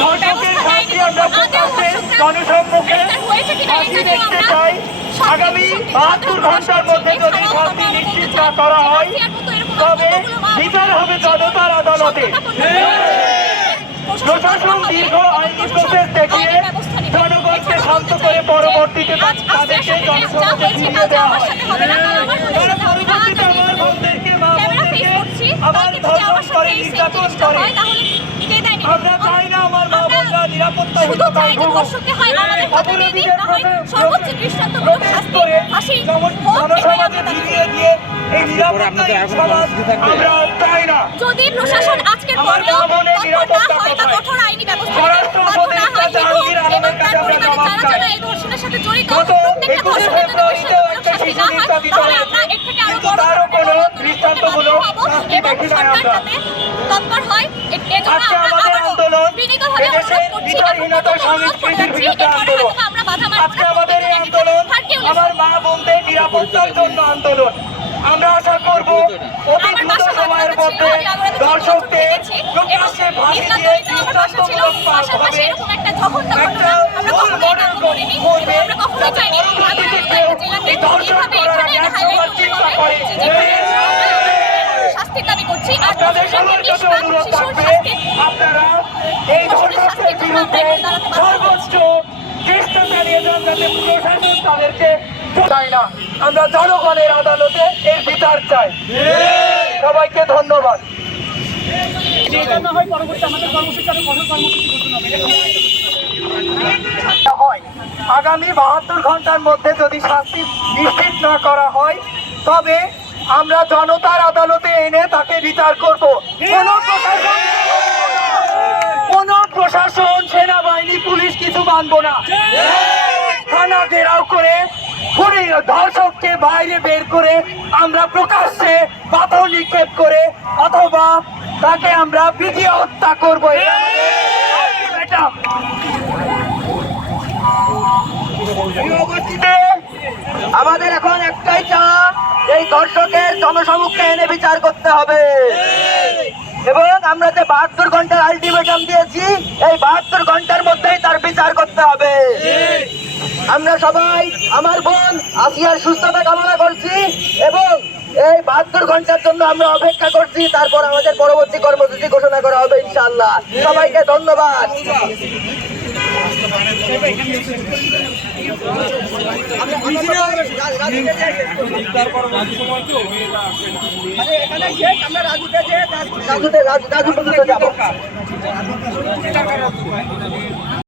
ধর্ষকের শাস্তি আমরা প্রকাশ্যে জনসম্মুখে ফাঁসি দেখতে চাই। আগামী বাহাত্তর ঘণ্টার মধ্যে যদি শাস্তি নিশ্চিত না করা হয় তবে বিচার হবে জনতার আদালতে। প্রশাসন দীর্ঘ আইনি প্রসেস দেখিয়ে জনগণকে শান্ত করে পরবর্তীতে তাদেরকে জনসমাজে ফিরিয়ে দেওয়া হয়। তারা পরবর্তীতে আমার বোনদেরকে মা বোনদেরকে আবার ধর্ষণ করে নির্যাতন করে আমরা চাই না আমার মা বোনরা নিরাপত্তাহীনতায় ভুগুক অপরাধীদের জনসমাজে ফিরিয়ে দিয়ে এই নিরাপত্তাহীন সমাজ আমরা চাই যদি প্রশাসন আজকের পরেও তৎপর না হয় বা কঠোর আইনি ব্যবস্থা নিতে বাধ্য না হয় উপদেষ্টা এবং তার জবাব যারা যারা এই ধর্ষণের সাথে জড়িত প্রত্যেকটা ধর্ষণের জন্য ফেব্রুয়ারিতেও শাস্তি না হয়। তাহলে আমরা এর থেকে আরও বড় আন্দোলন দৃষ্টান্তমূলক শাস্তি এবং সরকার যাতে তৎপর হয়। এজন্য আমরা আবারও এদেশের করে সংস্কৃতির বিরুদ্ধে আন্দোলন। আজকে আমাদের এই আন্দোলন আর আমার মা বোনদের নিরাপত্তার জন্য আন্দোলন। আমরা আশা করব অতি দ্রুত সময়ের মধ্যে এবং প্রকাশ্যে ফাঁসি দিয়ে দৃষ্টান্তমূলক এরকম একটা রোল মডেল করবে। আমরা কখনোই চাইনি আগুরাতে প্রতিদিন জেলাকে এই ধর্ষণ এইভাবে করার আগে হাইলাইট চিন্তা করে যে যেখানে আমরা শাস্তির দাবি করছি আর আপনাদের প্রশাসনকে সবার কাছে অনুরোধ থাকবে আপনারা এই বিরুদ্ধে সর্বোচ্চ চেষ্টা চালিয়ে যান যাতে প্রশাসন তাদেরকে চাই না। আমরা জনগণের আদালতে এর বিচার চাই। সবাইকে ধন্যবাদ। আগামী বাহাত্তর ঘণ্টার মধ্যে যদি শাস্তি নিশ্চিত না করা হয়, তবে আমরা জনতার আদালতে এনে তাকে বিচার করব। কোনো প্রশাসন কোন প্রশাসন সেনাবাহিনী পুলিশ কিছু মানবো না। থানা ঘেরাও করে ধর্ষককে বাইরে বের করে আমরা প্রকাশ্যে পাথর নিক্ষেপ করে অথবা তাকে আমরা পিটিয়ে হত্যা করব। আমাদের এখন একটাই চা, এই দর্শকের জনসমুখে এনে বিচার করতে হবে। এবং আমরা যে বাহাত্তর ঘণ্টার আলটিমেটাম দিয়েছি, এই বাহাত্তর ঘণ্টার মধ্যেই তার বিচার করতে হবে। আমরা সবাই আমার বোন আসিয়ার সুস্থতা কামনা করছি এবং এই বাহাত্তর ঘণ্টার জন্য আমরা অপেক্ষা করছি। তারপর আমাদের পরবর্তী কর্মসূচি ঘোষণা করা হবে ইনশাল্লাহ সবাইকে ধন্যবাদ। রাজুতে রাজু রাজু পর্যন্ত যাব।